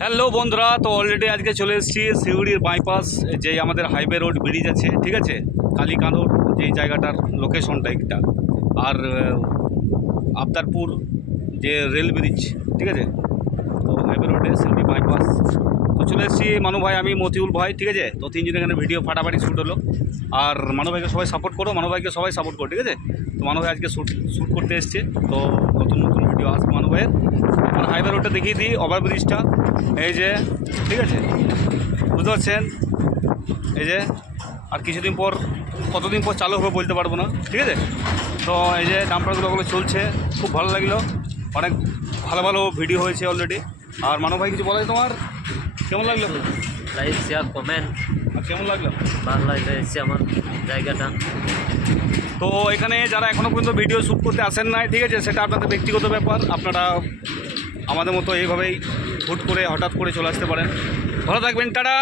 Hello বন্ধুরা, তো already আজকে চলে এসেছি সিউড়ির বাইপাস, যে আমাদের হাইওয়ে রোড ব্রিজ আছে, ঠিক আছে, কালীকাঁদর যেই জায়গাটার লোকেশনটা একটা, আর আবদারপুর যে রেল ব্রিজ, ঠিক আছে। তো হাইওয়ে রোডে সিউড়ি বাইপাস তো চলে এসেছি। মানু ভাই, আমি মতিউল ভাই, ঠিক আছে। তো তিনজনের এখানে ভিডিও ফাটাফাটি শ্যুট হলো। আর মানু ভাইকে সবাই সাপোর্ট করো, মানু ভাইকে সবাই সাপোর্ট করো, ঠিক আছে। তো মানু ভাই আজকে শ্যুট করতে এসছে। তো নতুন নতুন ভিডিও আসবে মানু ভাইয়ের। আর হাইওয়ে রোডটা দেখিয়ে দিই, ওভার ব্রিজটা এই যে, ঠিক আছে, বুঝতে পারছেন। এই যে আর কিছুদিন পর, কতদিন পর চালু হবে বলতে পারবো না, ঠিক আছে। তো এই যে ডাম্পারগুলো ওগুলো চলছে, খুব ভালো লাগলো। অনেক ভালো ভালো ভিডিও হয়েছে অলরেডি। আর মানব ভাই কিছু বলে, তোমার কেমন লাগলো? Like share comment. আর কেমন লাগলো? ভালো লাগছে আমার জায়গাটা। তো এখানে যারা এখনও পর্যন্ত ভিডিও শ্যুট করতে আসেন নাই, ঠিক আছে, সেটা আপনাদের ব্যক্তিগত ব্যাপার। আপনারা আমাদের মতো এইভাবেই হুট করে হঠাৎ করে চলে আসতে পারেন। ভালো থাকবেন, টাটা।